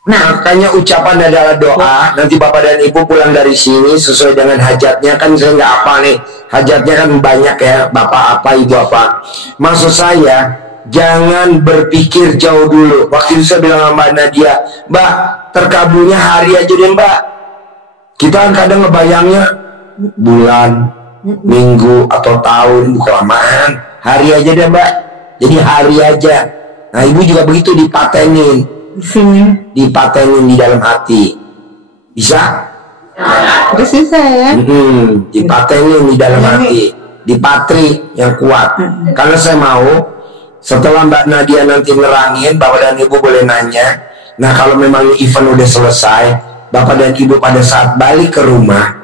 Nah, makanya ucapan adalah doa. Nanti Bapak dan Ibu pulang dari sini sesuai dengan hajatnya. Kan saya nggak apa nih, hajatnya kan banyak ya, Bapak apa, Ibu apa. Maksud saya, jangan berpikir jauh dulu. Waktu itu saya bilang sama Mbak Nadia, Mbak, terkabulnya hari aja deh Mbak. Kita kan kadang ngebayangnya bulan, minggu, atau tahun, kelamaan. Hari aja deh Mbak. Jadi hari aja. Nah, Ibu juga begitu, dipatenin. Dipatenin di dalam hati. Bisa? Bisa ya. Dipatenin di dalam hati. Dipatri yang kuat. Karena saya mau setelah Mbak Nadia nanti nerangin, Bapak dan Ibu boleh nanya. Nah, kalau memang event udah selesai, Bapak dan Ibu pada saat balik ke rumah,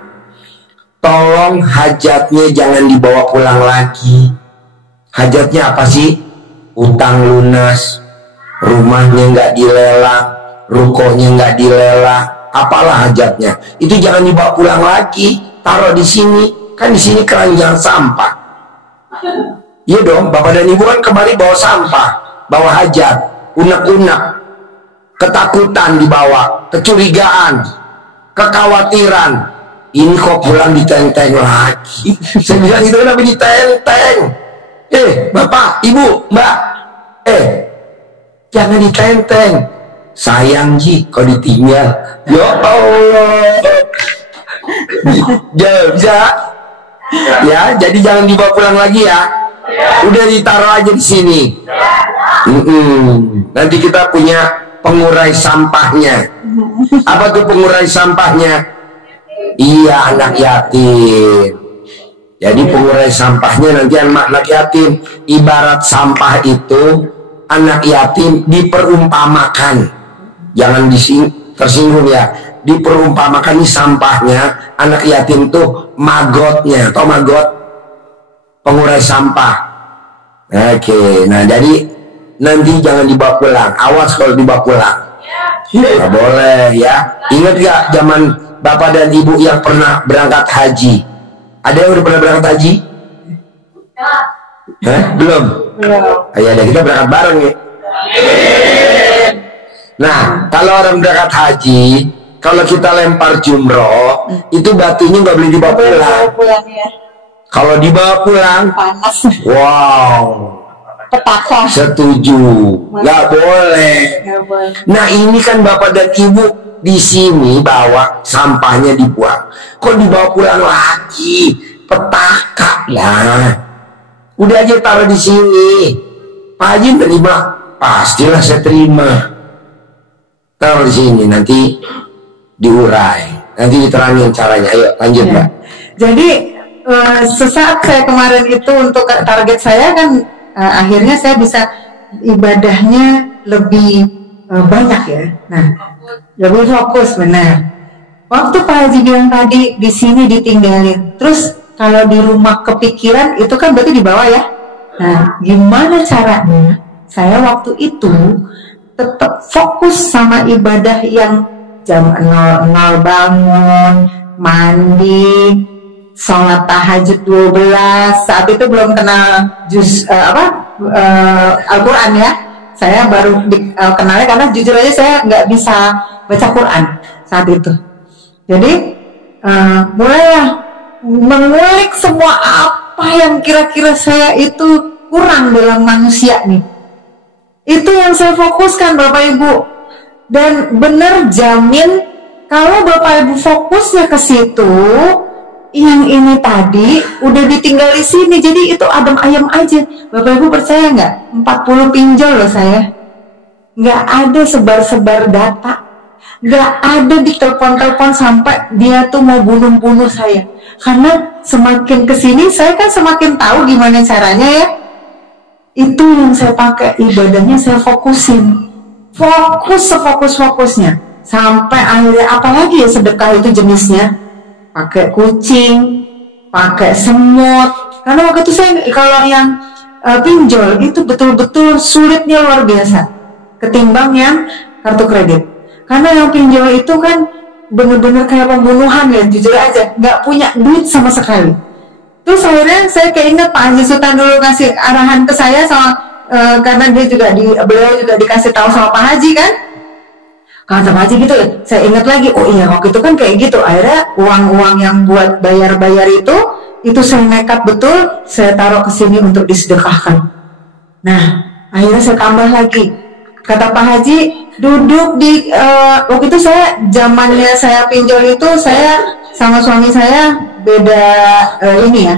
tolong hajatnya jangan dibawa pulang lagi. Hajatnya apa sih? Utang lunas, rumahnya nggak dilelang, rukonya nggak dilelang, apalah hajatnya. Itu jangan dibawa pulang lagi, taruh di sini. Kan di sini keranjang sampah. Iya dong, Bapak dan Ibu kan kemarin bawa sampah, bawa hajat, unek-unek, ketakutan dibawa, kecurigaan, kekhawatiran. Ini kok pulang ditenteng lagi. Saya bilang itu kenapa ditenteng? Bapak, Ibu, Mbak, jangan ditenteng. Sayang Ji, kok ditinggal. Ya Allah. Bisa. Ya, jadi jangan dibawa pulang lagi ya. Udah ditaruh aja di sini. Nanti kita punya pengurai sampahnya. Apa tuh pengurai sampahnya? Iya, anak yatim. Jadi pengurai sampahnya nanti anak yatim. Ibarat sampah itu anak yatim diperumpamakan. Jangan tersinggung ya. Diperumpamakan ini sampahnya anak yatim tuh magotnya. Atau magot pengurai sampah. Oke, nah jadi nanti jangan dibawa pulang. Awas kalau dibawa pulang. Nggak boleh ya. Ingat gak zaman Bapak dan Ibu yang pernah berangkat haji? Ada yang udah pernah berangkat haji? Belum? Ayo ada, kita berangkat bareng ya. Nah, kalau orang berangkat haji, kalau kita lempar jumroh, itu batunya nggak boleh dibawa pulang. Kalau dibawa pulang, panas. Wow. Petaka. Setuju. Nggak boleh. Nah, ini kan Bapak dan Ibu di sini bawa sampahnya dibuang. Kok dibawa pulang lagi? Petaka lah. Udah aja taruh di sini. Pak Haji terima? Pastilah saya terima. Taruh di sini, nanti diurai. Nanti diterangin caranya. Ayo lanjut Mbak. Jadi sesaat saya kemarin itu untuk target saya kan akhirnya saya bisa ibadahnya lebih banyak ya. Nah, lebih fokus benar. Waktu Pak Haji bilang tadi di sini ditinggalin, terus kalau di rumah kepikiran itu kan berarti di bawah ya. Nah, gimana caranya? Saya waktu itu tetap fokus sama ibadah yang jam 00 bangun, mandi, sholat tahajud 12. Saat itu belum kenal Al-Quran ya. Saya baru kenalnya karena jujur aja saya nggak bisa baca Quran saat itu. Jadi mulailah mengulik semua apa yang kira-kira saya itu kurang dalam manusia nih. Itu yang saya fokuskan Bapak Ibu. Dan benar jamin kalau Bapak Ibu fokusnya ke situ, yang ini tadi udah ditinggal di sini, jadi itu adem ayam aja. Bapak Ibu percaya nggak? 40 pinjol loh saya. Nggak ada sebar-sebar data, nggak ada di telepon-telepon sampai dia tuh mau bunuh-bunuh saya. Karena semakin kesini saya kan semakin tahu gimana caranya ya. Itu yang saya pakai, ibadahnya saya fokusin, fokus sefokus-fokusnya sampai akhirnya apalagi ya sedekah itu jenisnya. Pakai kucing, pakai semut. Karena waktu itu saya kalau yang pinjol itu betul-betul sulitnya luar biasa ketimbang yang kartu kredit. Karena yang pinjol itu kan bener-bener kayak pembunuhan ya, jujur aja, nggak punya duit sama sekali. Terus akhirnya saya keinget Pak Haji Sultan dulu ngasih arahan ke saya sama karena beliau juga dikasih tahu sama Pak Haji kan. Kata Pak Haji gitu ya, saya ingat lagi, oh iya waktu itu kan kayak gitu. Akhirnya uang-uang yang buat bayar-bayar itu saya nekat betul, saya taruh ke sini untuk disedekahkan. Nah, akhirnya saya tambah lagi. Kata Pak Haji, duduk di waktu itu saya zamannya saya pinjol itu saya sama suami saya beda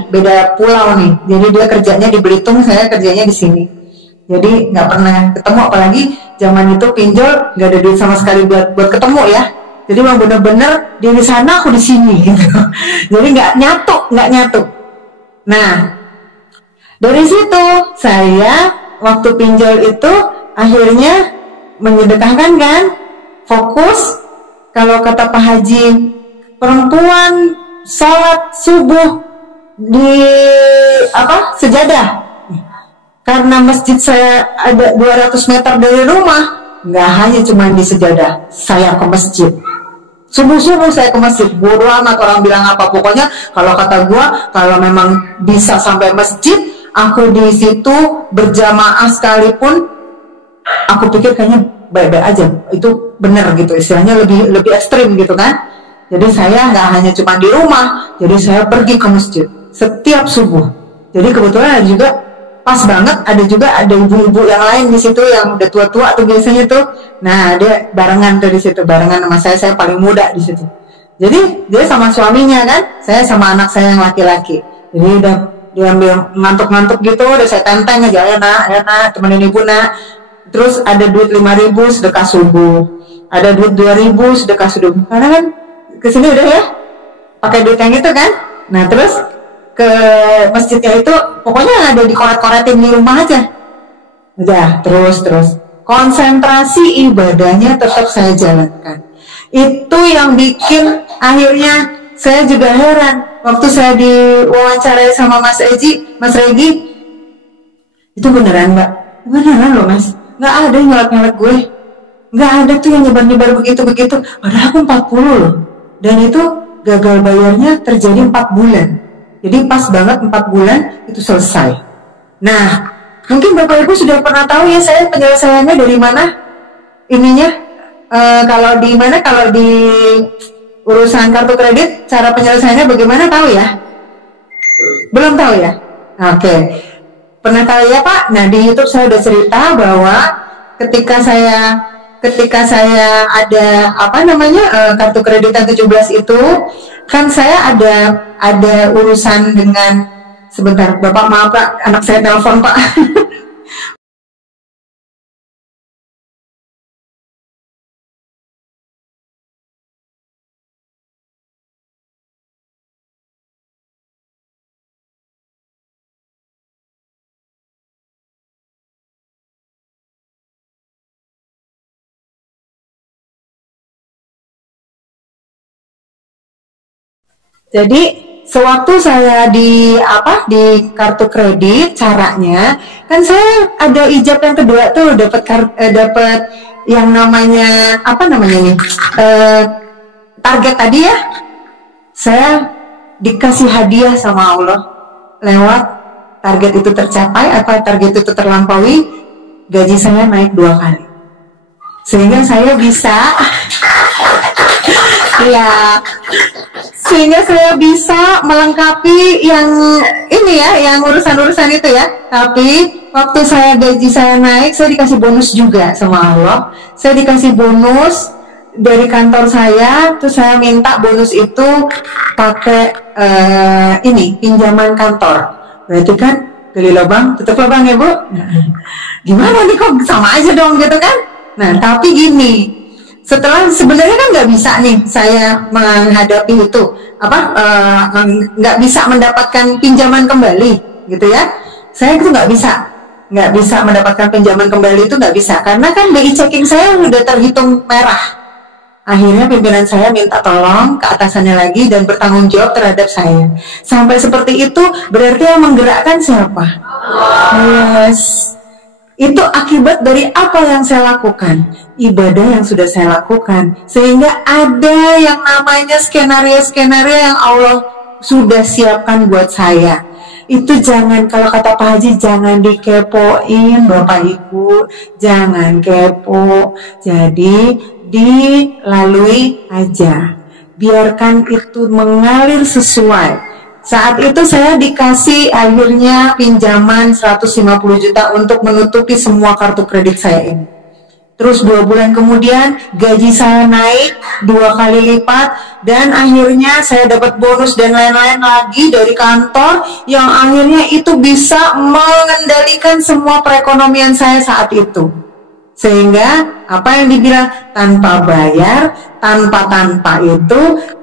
beda pulau nih. Jadi dia kerjanya di Belitung, saya kerjanya di sini. Jadi nggak pernah ketemu, apalagi zaman itu pinjol nggak ada duit sama sekali buat ketemu ya. Jadi memang benar-benar dia di sana, aku di sini gitu. Jadi nggak nyatu. Nah, dari situ saya waktu pinjol itu akhirnya menyedekahkan kan, fokus. Kalau kata Pak Haji, perempuan sholat subuh di sejadah. Karena masjid saya ada 200 meter dari rumah, nggak hanya cuma di sejadah, saya ke masjid. Subuh-subuh saya ke masjid, bodo amat orang bilang apa. Pokoknya kalau kata gua, kalau memang bisa sampai masjid, aku di situ berjamaah sekalipun, aku pikir kayaknya baik-baik aja. Itu benar gitu, istilahnya lebih ekstrim gitu kan. Jadi saya nggak hanya cuma di rumah, jadi saya pergi ke masjid setiap subuh. Jadi kebetulan ada juga, pas banget ada ibu-ibu yang lain di situ yang udah tua-tua tuh biasanya tuh. Nah, dia barengan tuh di situ, barengan sama saya paling muda di situ. Jadi dia sama suaminya kan, saya sama anak saya yang laki-laki. Jadi udah dia ambil ngantuk-ngantuk gitu, udah saya tenteng aja, ya nak, temenin ibu nak. Terus ada duit 5.000 sedekah subuh, ada duit 2.000 sedekah subuh. Karena kan kesini udah ya, pakai duit yang itu kan. Nah terus ke masjidnya itu pokoknya ada dikoret-koretin di rumah aja. Udah terus konsentrasi ibadahnya tetap saya jalankan. Itu yang bikin akhirnya saya juga heran waktu saya diwawancarai sama Mas Regi, itu beneran Mbak, beneran loh Mas, nggak ada yang nyelak-nyelak gue, nggak ada tuh yang nyebar-nyebar begitu-begitu. Padahal aku 40 loh, dan itu gagal bayarnya terjadi 4 bulan. Jadi pas banget 4 bulan itu selesai. Nah, mungkin Bapak Ibu sudah pernah tahu ya saya penyelesaiannya dari mana ininya. Kalau di urusan kartu kredit, cara penyelesaiannya bagaimana, tahu ya? Belum tahu ya? Oke. Pernah tahu ya Pak? Nah, di YouTube saya udah cerita bahwa ketika saya ada kartu kreditan 17 itu, kan saya ada urusan dengan, sebentar Bapak, maaf Pak, anak saya telepon Pak. Jadi sewaktu saya di kartu kredit, caranya kan saya ada ijab yang kedua tuh, dapat yang namanya target tadi ya. Saya dikasih hadiah sama Allah lewat target itu tercapai, target itu terlampaui, gaji saya naik 2 kali, sehingga saya bisa sehingga saya bisa melengkapi yang ini ya, yang urusan-urusan itu ya. Tapi waktu gaji saya naik, saya dikasih bonus juga sama Allah. Saya dikasih bonus dari kantor saya, terus saya minta bonus itu pakai pinjaman kantor. Berarti kan gali lubang tutup lubang ya Bu. Gimana nih, kok sama aja dong gitu kan. Nah tapi gini, setelah sebenarnya kan nggak bisa nih saya menghadapi itu nggak bisa mendapatkan pinjaman kembali gitu ya. Saya itu nggak bisa mendapatkan pinjaman kembali, itu nggak bisa karena kan BI checking saya udah terhitung merah. Akhirnya pimpinan saya minta tolong ke atasannya lagi dan bertanggung jawab terhadap saya. Sampai seperti itu berarti yang menggerakkan siapa? Yes. Itu akibat dari apa yang saya lakukan, ibadah yang sudah saya lakukan, sehingga ada yang namanya skenario yang Allah sudah siapkan buat saya. itu jangan, kalau kata Pak Haji, jangan dikepoin Bapak Ibu, jangan kepo. Jadi dilalui aja, biarkan itu mengalir sesuai. Saat itu saya dikasih akhirnya pinjaman 150 juta untuk menutupi semua kartu kredit saya ini. Terus 2 bulan kemudian gaji saya naik 2 kali lipat, dan akhirnya saya dapat bonus dan lain-lain lagi dari kantor, yang akhirnya itu bisa mengendalikan semua perekonomian saya saat itu. Sehingga apa yang dibilang tanpa bayar, tanpa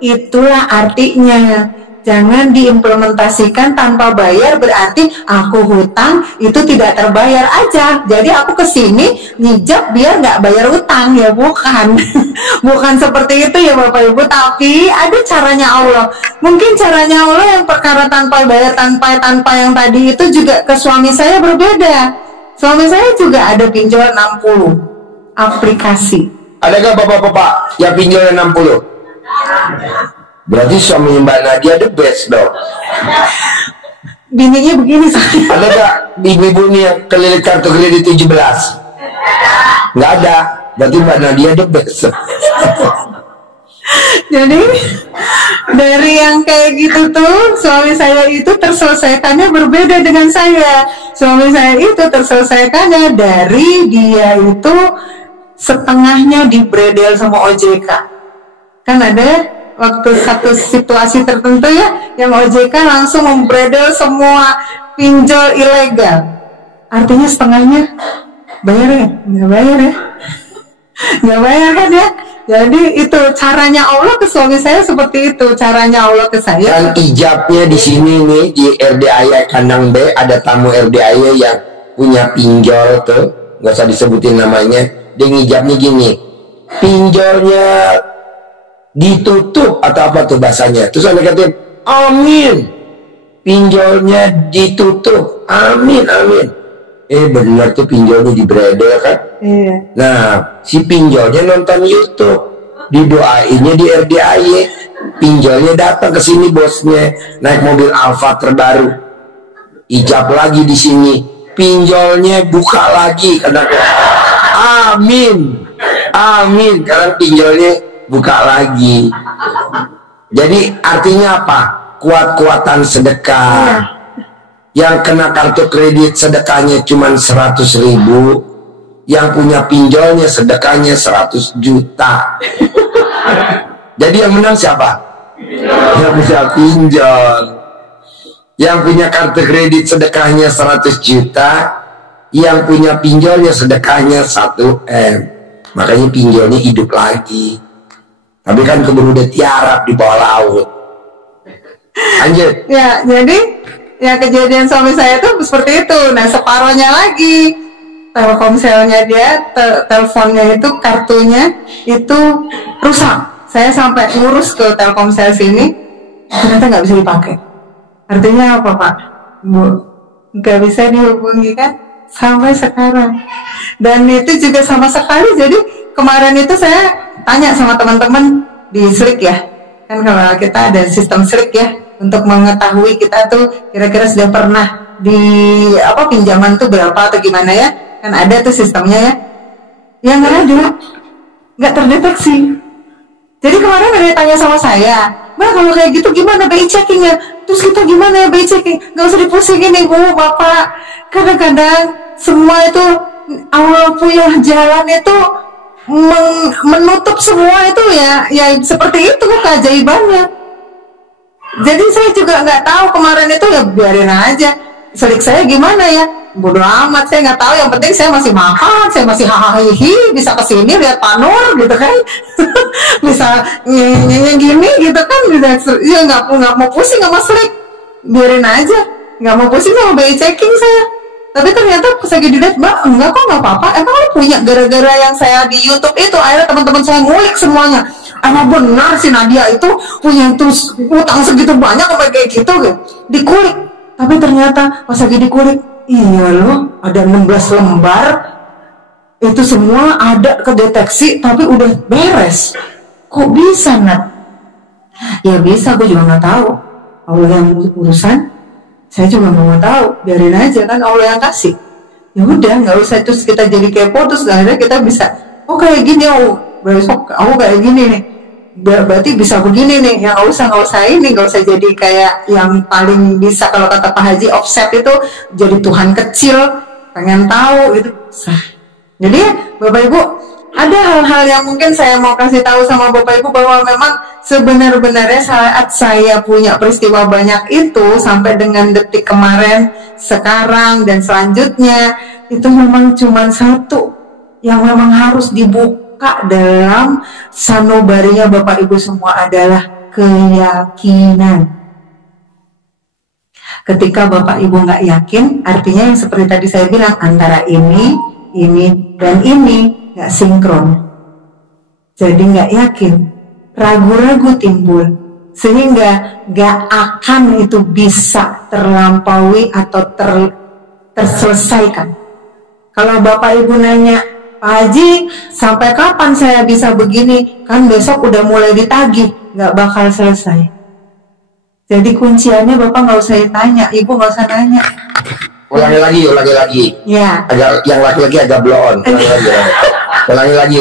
itulah artinya. Jangan diimplementasikan tanpa bayar, berarti aku hutang itu tidak terbayar aja. Jadi aku kesini ngijab biar nggak bayar hutang, ya bukan. Bukan seperti itu ya Bapak Ibu. Tapi ada caranya Allah. Mungkin caranya Allah yang perkara tanpa bayar, tanpa yang tadi itu juga ke suami saya berbeda. Suami saya juga ada pinjol 60 aplikasi. Adakah bapak-bapak yang pinjolnya 60? Berarti suami Mbak Nadia the best dong. Bininya begini saya. Ada gak ibu-ibu nih yang kelilit kartu kredit 17? Nggak ada. Berarti Mbak Nadia the best. Jadi dari yang kayak gitu tuh, suami saya itu terselesaikannya berbeda dengan saya. Suami saya itu terselesaikannya dari dia itu setengahnya dibredel sama OJK. Kan ada waktu satu situasi tertentu ya, yang OJK langsung membredel semua pinjol ilegal. Artinya setengahnya bayar ya? Nggak bayar ya? Nggak bayar kan ya? Jadi itu caranya Allah ke suami saya seperti itu, caranya Allah ke saya. Dan ijabnya di sini nih di RDAY kandang B, ada tamu RDAY yang punya pinjol tuh, nggak usah disebutin namanya. Dia ngijabnya gini, pinjolnya ditutup atau apa tuh bahasanya. Terus ada kata amin, pinjolnya ditutup, amin amin. Benar tuh pinjolnya dibredel kan. Iya. Nah si pinjolnya nonton YouTube, didoainnya di RDAY, pinjolnya datang ke sini, bosnya naik mobil Alfa terbaru, ijab lagi di sini, pinjolnya buka lagi karena amin amin, karena pinjolnya buka lagi. Jadi artinya apa? Kuat-kuatan sedekah. Yang kena kartu kredit sedekahnya cuma 100.000, yang punya pinjolnya sedekahnya 100 juta. Jadi yang menang siapa? Yang punya pinjol. Yang punya kartu kredit sedekahnya 100 juta, yang punya pinjolnya sedekahnya 1M. Makanya pinjolnya hidup lagi. Tapi kan keburu udah tiarap di bawah laut. Lanjut. Ya, jadi ya kejadian suami saya tuh seperti itu. Nah, separohnya lagi, Telkomselnya dia, teleponnya itu, kartunya itu rusak. Saya sampai ngurus ke Telkomsel sini, ternyata nggak bisa dipakai. Artinya apa Pak? Bu, nggak bisa dihubungi kan? Sampai sekarang. Dan itu juga sama sekali. Jadi kemarin itu saya tanya sama teman-teman di Slik ya, kan kalau kita ada sistem Slik ya, untuk mengetahui kita tuh kira-kira sudah pernah di apa pinjaman tuh berapa atau gimana ya, kan ada tuh sistemnya ya. Yang nggak ada, nggak terdeteksi. Jadi kemarin ada yang tanya sama saya, Mbak kalau kayak gitu gimana BI checking ya? Terus kita gimana ya BI checking? Nggak usah dipusingin ibu bapak. Kadang-kadang semua itu Allah punya jalan itu menutup semua itu ya seperti itu keajaibannya. Jadi saya juga nggak tahu kemarin itu, ya biarin aja. Selik saya gimana ya, bodo amat, saya nggak tahu. Yang penting saya masih makan, saya masih hahaha, bisa kesini lihat Pak Nur gitu kan, bisa nyanyi gini gitu kan, bisa ya nggak mau pusing sama Selik, biarin aja, nggak mau pusing sama BI checking saya. Tapi ternyata pas lagi dilihat, Mbak, enggak kok, nggak apa-apa. Emang lo punya, gara-gara yang saya di YouTube itu, akhirnya teman-teman saya ngulik semuanya. Emang benar si Nadia itu punya itu utang segitu banyak sampai kayak gitu, dikulik. Tapi ternyata pas lagi dikulik, iya loh, ada 16 lembar, itu semua ada kedeteksi, tapi udah beres. Kok bisa, Nat? Ya bisa, gue juga nggak tahu. Allah yang urusan. Saya juga nggak mau tahu, biarin aja, kan Allah yang kasih. Ya udah, nggak usah terus kita jadi kepo, terus akhirnya kita bisa, oh kayak gini, oh besok aku kayak gini nih, berarti bisa begini nih. Ya nggak usah ini, nggak usah jadi kayak yang paling bisa, kalau kata Pak Haji, offset itu jadi Tuhan kecil, pengen tahu itu. Jadi Bapak Ibu, ada hal-hal yang mungkin saya mau kasih tahu sama Bapak Ibu, bahwa memang sebenar-benarnya saat saya punya peristiwa banyak itu sampai dengan detik kemarin, sekarang dan selanjutnya, itu memang cuma satu yang memang harus dibuka dalam sanubarinya Bapak Ibu semua, adalah keyakinan. Ketika Bapak Ibu nggak yakin, artinya yang seperti tadi saya bilang, antara ini dan ini nggak sinkron, jadi nggak yakin, ragu-ragu timbul, sehingga nggak akan itu bisa terlampaui atau terselesaikan. Kalau Bapak Ibu nanya, Pak Haji, sampai kapan saya bisa begini? Kan besok udah mulai ditagih, nggak bakal selesai. Jadi kunciannya Bapak nggak usah tanya, Ibu nggak usah nanya. Ulangi lagi. Ya. Agak yang laki-laki agak blow on. Ulangi lagi.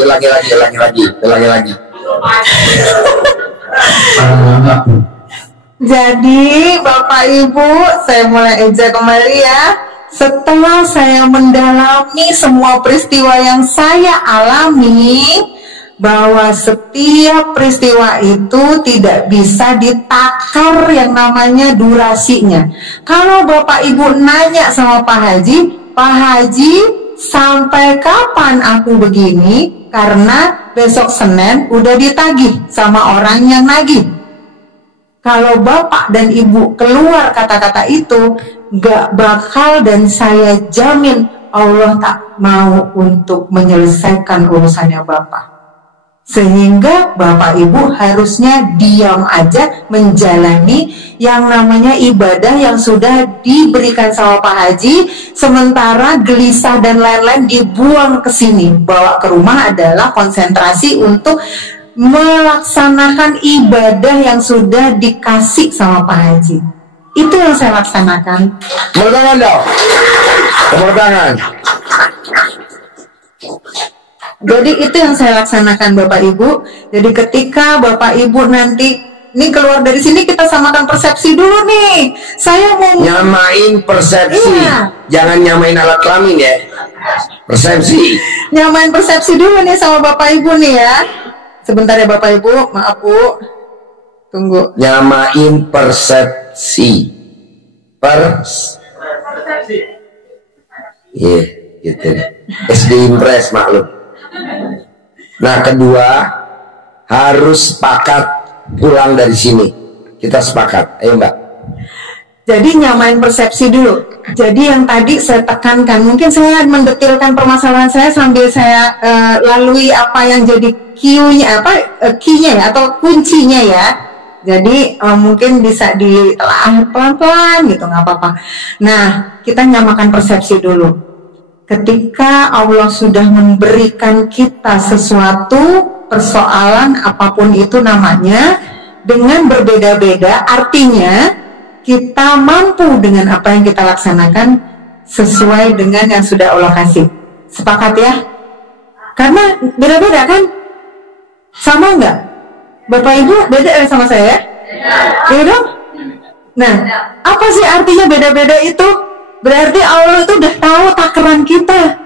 Jadi Bapak Ibu, saya mulai eja kembali ya. Setelah saya mendalami semua peristiwa yang saya alami, bahwa setiap peristiwa itu tidak bisa ditakar yang namanya durasinya. Kalau Bapak Ibu nanya sama Pak Haji, sampai kapan aku begini? Karena besok Senin udah ditagih sama orang yang nagih. Kalau Bapak dan Ibu keluar kata-kata itu, gak bakal, dan saya jamin Allah tak mau untuk menyelesaikan urusannya Bapak. Sehingga Bapak Ibu harusnya diam aja menjalani yang namanya ibadah yang sudah diberikan sama Pak Haji, sementara gelisah dan lain-lain dibuang ke sini, bawa ke rumah adalah konsentrasi untuk melaksanakan ibadah yang sudah dikasih sama Pak Haji. Itu yang saya laksanakan. Tepuk tangan dong. Tepuk tangan. Jadi itu yang saya laksanakan Bapak Ibu. Jadi ketika Bapak Ibu nanti ini keluar dari sini, kita samakan persepsi dulu nih. Saya mau nyamain persepsi. Iya. Jangan nyamain alat kelamin ya. Persepsi. Nyamain persepsi dulu nih sama Bapak Ibu nih ya. Sebentar ya Bapak Ibu, maaf Bu. Tunggu. Nyamain persepsi. Persepsi. Iya, gitu. SD Impres maklum. Nah, kedua, harus sepakat pulang dari sini. Kita sepakat, ayo Mbak. Jadi nyamain persepsi dulu. Jadi yang tadi saya tekankan, mungkin saya mendetilkan permasalahan saya sambil saya lalui apa yang jadi Q-nya, key-nya atau kuncinya ya. Jadi mungkin bisa ditelaah pelan-pelan gitu, nggak apa-apa. Nah, kita nyamakan persepsi dulu. Ketika Allah sudah memberikan kita sesuatu, persoalan apapun itu namanya, dengan berbeda-beda, artinya kita mampu dengan apa yang kita laksanakan sesuai dengan yang sudah Allah kasih. Sepakat ya? Karena beda-beda kan? Sama nggak? Bapak Ibu beda sama saya? Iya dong? Nah, apa sih artinya beda-beda itu? Berarti Allah itu udah tahu takaran kita.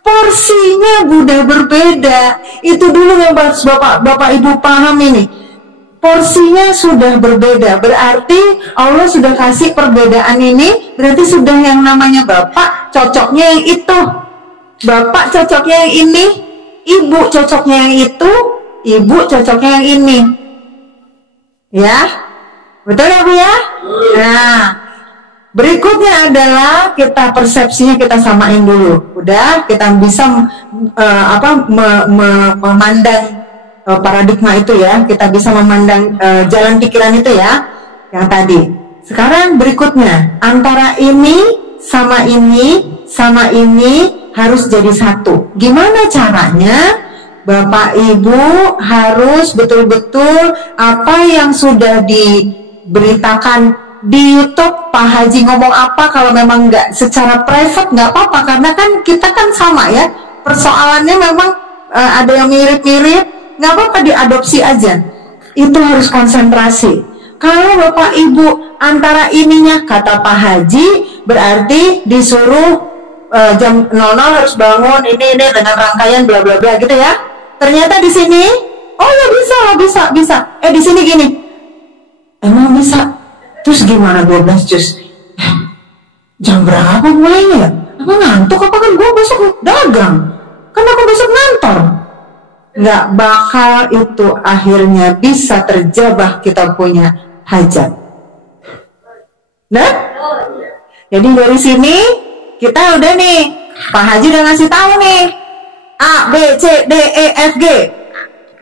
Porsinya udah berbeda. Itu dulu yang harus Bapak Ibu paham ini. Porsinya sudah berbeda. Berarti Allah sudah kasih perbedaan ini. Berarti sudah yang namanya Bapak cocoknya yang itu, Bapak cocoknya yang ini, Ibu cocoknya yang itu, Ibu cocoknya yang ini. Ya, betul ya Bu ya? Nah, berikutnya adalah kita persepsinya kita samain dulu. Udah, kita bisa memandang paradigma itu ya. Kita bisa memandang jalan pikiran itu ya, yang tadi. Sekarang berikutnya, antara ini sama ini sama ini harus jadi satu. Gimana caranya? Bapak Ibu harus betul-betul apa yang sudah diberitakan di YouTube Pak Haji ngomong apa, kalau memang nggak secara private nggak apa-apa, karena kan kita kan sama ya, persoalannya memang ada yang mirip-mirip, nggak apa-apa, diadopsi aja. Itu harus konsentrasi. Kalau Bapak Ibu antara ininya, kata Pak Haji, berarti disuruh jam 00 harus bangun ini dengan rangkaian bla bla bla gitu ya. Ternyata di sini, oh ya bisa. Di sini gini, emang bisa. Terus gimana 12 juz? Jam berapa mulainya? Apa ngantuk? Apa kan gue besok dagang? Kan aku besok ngantor. Nggak bakal itu akhirnya bisa terjebak kita punya hajat. Nah, jadi dari sini kita udah nih, Pak Haji udah ngasih tahu nih A, B, C, D, E, F, G.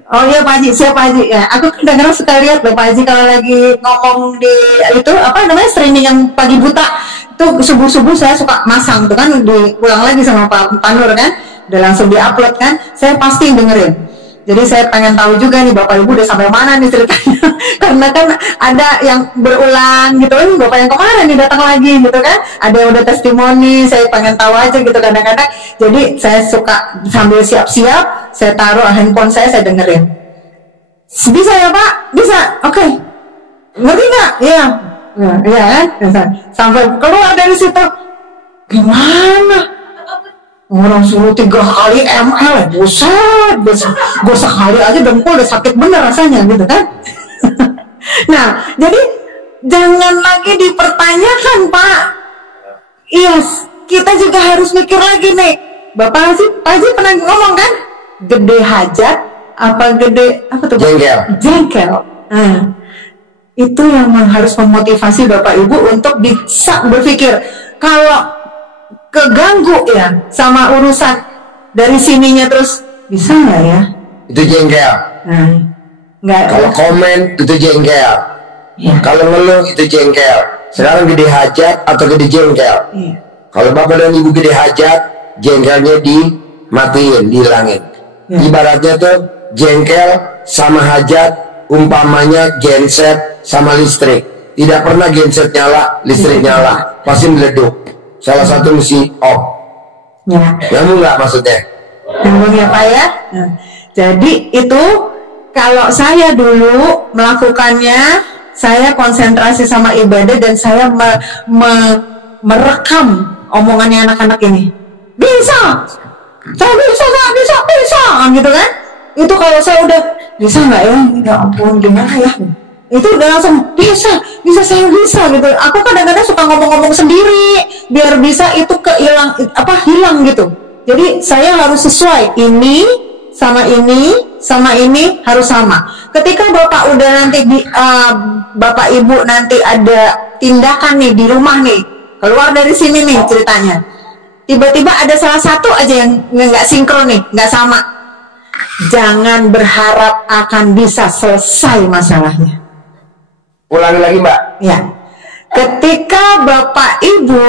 Oh iya Pak Haji, siap Pak Haji ya. Aku kadang-kadang suka lihat loh Pak Haji kalau lagi ngomong di itu apa namanya streaming yang pagi buta itu, subuh-subuh saya suka masang tuh kan, diulang lagi sama Pak Nur kan, udah langsung diupload kan, saya pasti dengerin. Jadi saya pengen tahu juga nih Bapak Ibu udah sampai mana nih ceritanya. Karena kan ada yang berulang gitu kan, Bapak yang kemarin nih datang lagi gitu kan, ada yang udah testimoni, saya pengen tahu aja gitu kadang-kadang. Jadi saya suka sambil siap-siap, saya taruh handphone saya dengerin. Bisa ya Pak? Bisa, oke. Ngerti nggak? Iya. Iya kan? Sampai keluar dari situ, gimana? Orang suruh 3 kali ml, buset, gue sekali aja dengkul udah sakit bener rasanya gitu kan. Nah, jadi jangan lagi dipertanyakan Pak. Yes, kita juga harus mikir lagi nih. Pak Haji pernah ngomong kan, gede hajat apa gede apa tuh? Jengkel. Nah, itu yang harus memotivasi Bapak Ibu untuk bisa berpikir, kalau keganggu ya sama urusan dari sininya terus, bisa nggak ya? Itu jengkel. Nggak. Kalau komen itu jengkel. Ya. Kalau ngeluh itu jengkel. Sekarang gede hajat atau gede jengkel? Ya. Kalau Bapak dan Ibu gede hajat, jengkelnya dimatiin, dihilangin. Ya. Ibaratnya tuh jengkel sama hajat umpamanya genset sama listrik. Tidak pernah genset nyala, listrik nyala, pasti meleduk. Salah satu mesti off. Ya. Nyambung nggak maksudnya? Nyambung ya Pak ya. Nah, jadi itu kalau saya dulu melakukannya, saya konsentrasi sama ibadah dan saya merekam omongannya anak-anak ini. Bisa, saya bisa, gitu kan? Itu kalau saya udah bisa nggak ya? Ya ampun, gimana ya? Itu udah langsung bisa saya bisa gitu. Aku kadang-kadang suka ngomong-ngomong sendiri biar bisa itu hilang gitu. Jadi saya harus sesuai, ini sama ini harus sama. Ketika Bapak udah nanti Bapak Ibu nanti ada tindakan nih di rumah nih, keluar dari sini nih ceritanya, tiba-tiba ada salah satu aja yang nggak sinkron nih, nggak sama, jangan berharap akan bisa selesai masalahnya. Ulangi lagi Mbak. Ya, ketika Bapak Ibu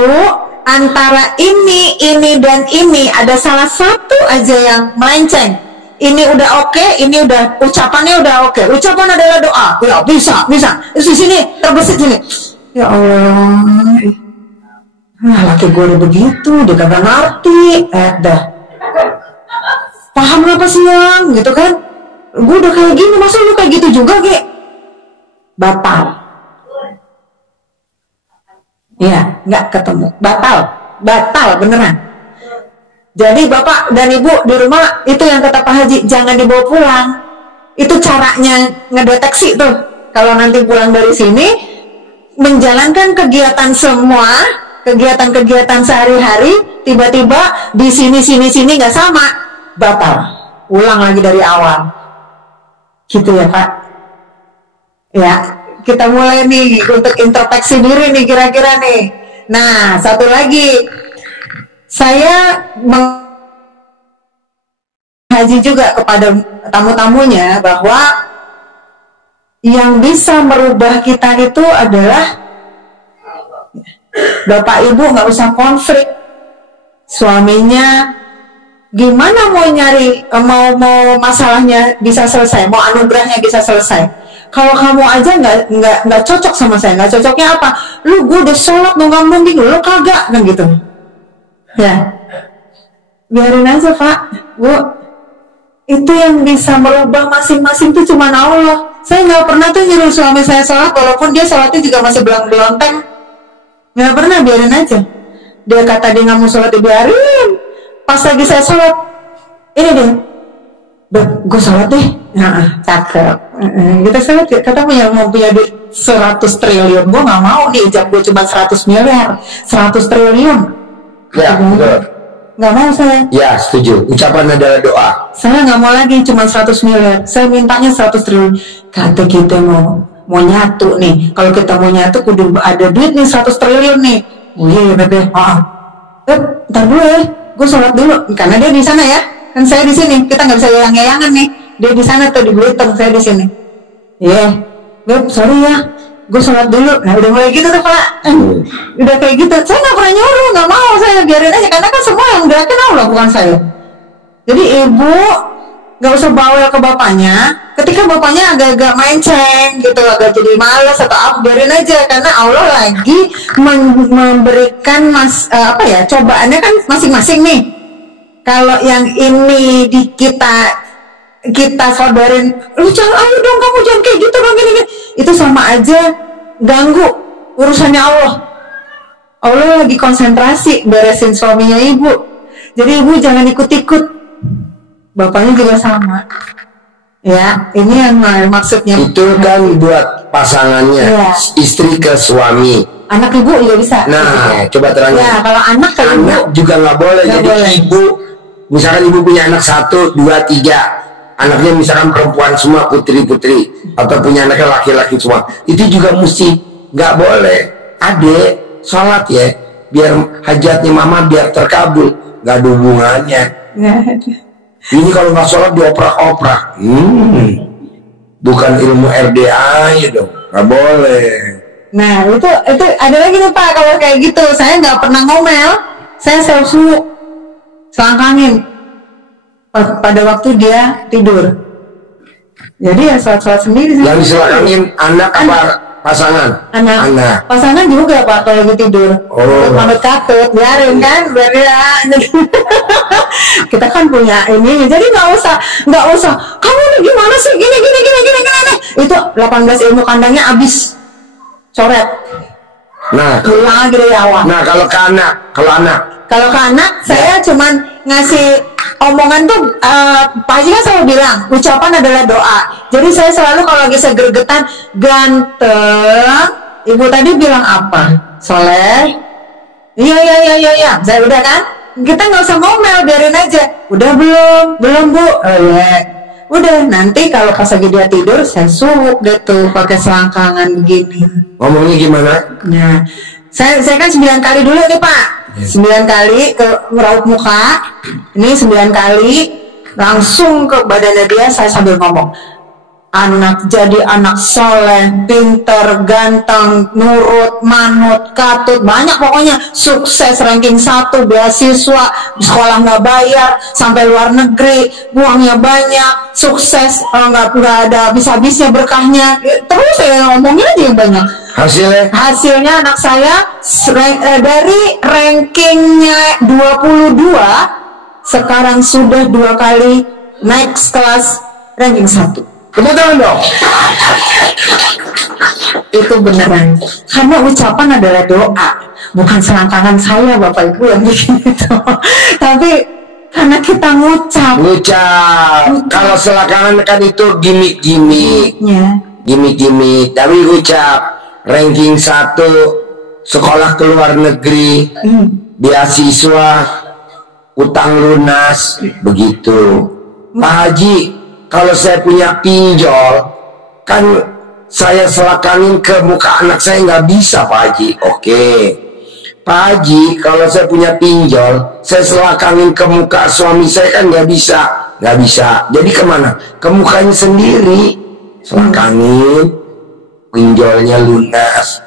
antara ini dan ini ada salah satu aja yang melenceng, ini udah oke, ini udah ucapannya udah oke, ucapan adalah doa, ya bisa, di sini terbesit sini, ya Allah, laki gue udah begitu, dia kagak ngerti, dah, paham apa sih yang, gitu kan, gue udah kayak gini, masa lu kayak gitu juga, Ge? Batal. Ya, nggak ketemu. Batal beneran. Jadi Bapak dan Ibu di rumah itu yang kata Pak Haji, jangan dibawa pulang. Itu caranya ngedeteksi tuh. Kalau nanti pulang dari sini, menjalankan kegiatan semua, kegiatan sehari-hari, tiba-tiba di sini nggak sama, batal. Ulang lagi dari awal. Gitu ya Pak. Ya, kita mulai nih untuk introspeksi diri nih kira-kira nih. Nah, satu lagi, saya menghaji juga kepada tamu-tamunya bahwa yang bisa merubah kita itu adalah Bapak Ibu nggak usah konflik. Suaminya gimana mau nyari, mau masalahnya bisa selesai, mau anugerahnya bisa selesai. Kalau kamu aja nggak cocok sama saya, nggak cocoknya apa? Lu gue udah sholat nungging lu kagak kan gitu. Ya, biarin aja Pak, Bu. Itu yang bisa merubah masing-masing tuh cuma Allah. Saya nggak pernah tuh nyuruh suami saya sholat, walaupun dia sholatnya juga masih belang-belonteng. Nggak pernah, biarin aja. Dia kata dia nggak mau sholat, dibiarin. Pas lagi saya sholat, ini dia, gue sholat deh. Nah, cakep. Kita sholat, kata mau punya duit 100 triliun. Gue nggak mau nih, ijab gue cuma 100 miliar, 100 triliun. Ya, betul. Nggak mau saya. Ya, setuju. Ucapan adalah doa. Saya nggak mau lagi cuma 100 miliar. Saya mintanya 100 triliun. Kata kita mau nyatu nih. Kalau kita mau nyatu, kudu ada duit nih 100 triliun nih. Oh iya, bebe. Ntar dulu ya. Gue sholat dulu. Karena dia di sana ya. Kan saya di sini. Kita nggak bisa yayang-yayangan nih. Dia di sana tuh di Belitung. Saya di sini. Iya. Beb, sorry ya. Gue sholat dulu. Nah udah mulai gitu tuh Pak. Udah kayak gitu. Saya nggak pernah nyuruh, nggak mau, saya biarin aja. Karena kan semua yang gerakin Allah, bukan saya. Jadi ibu nggak usah bawel ke bapaknya. Ketika bapaknya agak-agak main ceng gitu, agak jadi malas atau apa, biarin aja. Karena Allah lagi memberikan cobaannya kan masing-masing nih. Kalau yang ini di kita saudarin, lu jangan, ayo dong kamu jangan kayak gitu dong, gini. Itu sama aja ganggu urusannya Allah. Allah lagi konsentrasi beresin suaminya ibu. Jadi ibu jangan ikut-ikut. Bapaknya juga sama. Ya, ini yang maksudnya. Itu kan buat pasangannya, ya. Istri ke suami. Anak ibu juga bisa. Nah, coba terangin. Ya, kalau anak ke ibu juga nggak boleh. Jadi boleh. Ibu, misalkan ibu punya anak 1, 2, 3. Anaknya misalkan perempuan semua, putri-putri, atau punya anaknya laki-laki semua, itu juga mesti nggak boleh. Adek sholat ya, biar hajatnya mama biar terkabul, nggak ada hubungannya. Ini kalau nggak sholat dioprak-oprak, bukan ilmu RDA ya dong, nggak boleh. Nah itu ada lagi nih Pak, kalau kayak gitu saya nggak pernah ngomel, saya selalu selangkangin pada waktu dia tidur. Jadi ya sholat sendiri. Yang diselangkangin anak apa pasangan? Anak. Pasangan juga Pak kalau lagi tidur. Manut katut, biarin kan, biarin. Kita kan punya ini, jadi nggak usah. Kamu nih gimana sih? Gini. Itu 18 ilmu kandangnya habis, coret. Nah, pulang lagi dari awal. Nah, kalau ke anak, saya cuman ngasih omongan tuh, Pak Haji kan selalu bilang ucapan adalah doa. Jadi saya selalu kalau lagi saya gregetan, ganteng, ibu tadi bilang apa? Soleh? Iya. Saya udah kan? Kita nggak usah ngomel, biarin aja. Udah belum Bu? Ya. Udah, nanti kalau pas lagi dia tidur, saya suruh deh tuh pakai selangkangan begini. Ngomongnya gimana? Nah, saya kan 9 kali dulu nih Pak. 9 kali ke meraup muka, ini 9 kali langsung ke badannya dia, saya sambil ngomong, jadi anak soleh, pinter, ganteng, nurut, manut, katut, banyak pokoknya, sukses, ranking 1, beasiswa, sekolah nggak bayar, sampai luar negeri, uangnya banyak, sukses, nggak ada habis-habisnya berkahnya, terus saya ngomongin aja yang banyak. Hasilnya anak saya dari rankingnya 22 sekarang sudah 2 kali naik kelas ranking 1. Tepuk tangan dong. Itu beneran. Karena ucapan adalah doa, bukan selangkangan saya Bapak Ibu yang bikin itu. Tapi karena kita ngucap. Kalau selangkangan kan itu gimmick. Tapi ucap ranking 1, sekolah ke luar negeri, beasiswa, utang lunas, begitu. Pak Haji, kalau saya punya pinjol, kan saya selakangin ke muka anak saya, nggak bisa Pak Haji. Oke. Pak Haji, kalau saya punya pinjol, saya selakangin ke muka suami saya, kan nggak bisa. Jadi kemana? Ke mukanya sendiri. Selakangin, pinjolnya lunas,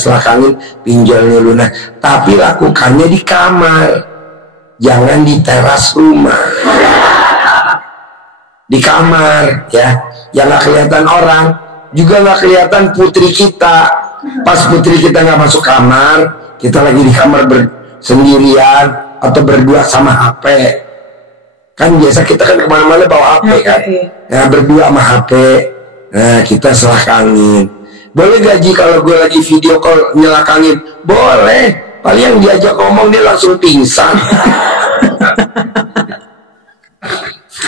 selakangin, pinjolnya lunas. Tapi lakukannya di kamar, jangan di teras rumah. di kamar ya, yang nggak kelihatan orang, juga nggak kelihatan putri kita. Pas putri kita nggak masuk kamar, kita lagi di kamar sendirian atau berdua sama HP. Kan biasa kita kan kemana-mana bawa HP kan, ya berdua sama HP. Nah kita selakangin. Boleh gaji kalau gue lagi video call nyelakangin? Boleh. Paling yang diajak ngomong dia langsung pingsan.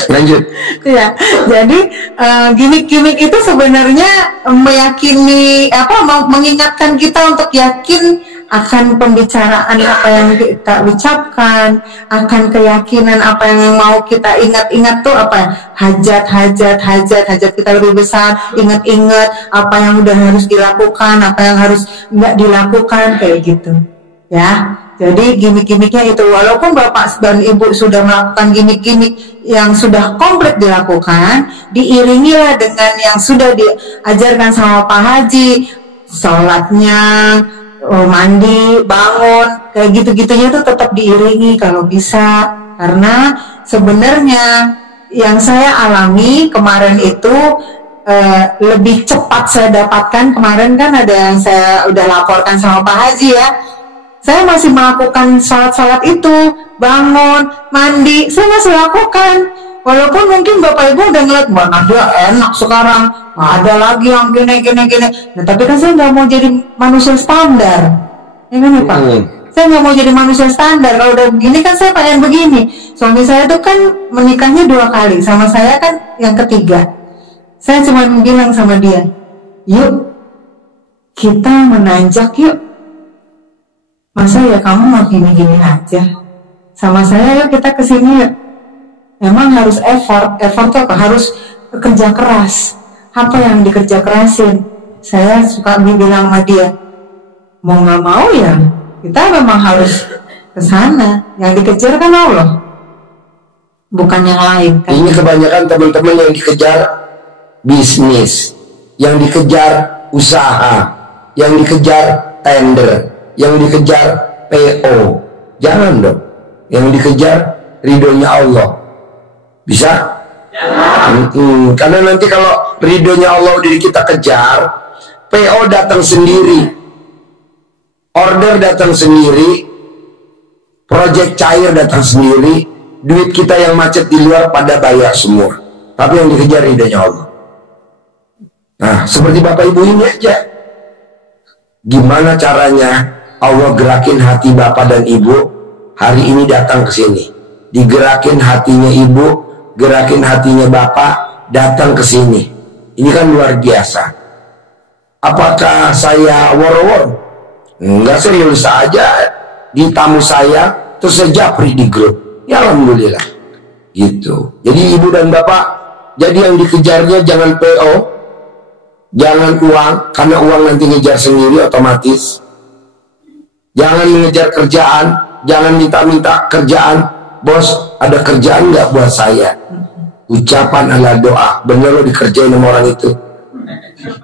Lanjut. Ya, jadi gimmick-gimmick itu sebenarnya meyakini mengingatkan kita untuk yakin akan pembicaraan apa yang kita ucapkan, akan keyakinan apa yang mau kita ingat-ingat tuh apa hajat kita lebih besar, ingat-ingat apa yang udah harus dilakukan, apa yang harus nggak dilakukan, kayak gitu ya. Jadi gimmick-gimmicknya itu, walaupun bapak dan ibu sudah melakukan gimmick-gimmick yang sudah komplit dilakukan, diiringilah dengan yang sudah diajarkan sama Pak Haji, sholatnya, mandi, bangun, kayak gitu-gitunya itu tetap diiringi kalau bisa. Karena sebenarnya yang saya alami kemarin itu lebih cepat saya dapatkan. Kemarin kan ada yang saya udah laporkan sama Pak Haji ya, saya masih melakukan sholat-sholat itu, bangun, mandi, saya masih lakukan. Walaupun mungkin Bapak Ibu udah ngeliat, mana dia enak sekarang, ada lagi yang gini. Nah, tapi kan saya nggak mau jadi manusia standar, ya kan ya Pak? Saya nggak mau jadi manusia standar. Kalau udah begini kan saya pengen begini. Suami saya tuh kan menikahnya 2 kali, sama saya kan yang ketiga. Saya cuma bilang sama dia, yuk kita menanjak yuk. Masa ya kamu mau gini-gini aja? Sama saya yuk kita kesini yuk. Memang harus effort tuh apa? Harus kerja keras. Apa yang dikerja kerasin? Saya suka bilang sama dia, mau nggak mau ya kita memang harus ke sana. Yang dikejar kan Allah, bukan yang lain kan. Ini kebanyakan teman-teman yang dikejar bisnis, yang dikejar usaha, yang dikejar tender, yang dikejar PO. Jangan dong. Yang dikejar ridhonya Allah. Bisa? Karena nanti kalau ridhonya Allah udah kita kejar, PO datang sendiri, order datang sendiri, project cair datang sendiri, duit kita yang macet di luar pada bayar semua. Tapi yang dikejar ridhonya Allah. Nah, seperti Bapak Ibu ini aja. Gimana caranya Allah gerakin hati Bapak dan Ibu hari ini datang ke sini? Digerakin hatinya Ibu, gerakin hatinya Bapak datang ke sini. Ini kan luar biasa. Apakah saya woro-woro? Enggak, serius saja di tamu saya terus saya japri di grup. Ya alhamdulillah. Gitu. Jadi Ibu dan Bapak, jadi yang dikejarnya jangan PO, jangan uang, karena uang nanti ngejar sendiri otomatis. Jangan mengejar kerjaan, jangan minta-minta kerjaan. Bos, ada kerjaan nggak buat saya? Ucapan ala doa, bener lo dikerjain sama orang itu.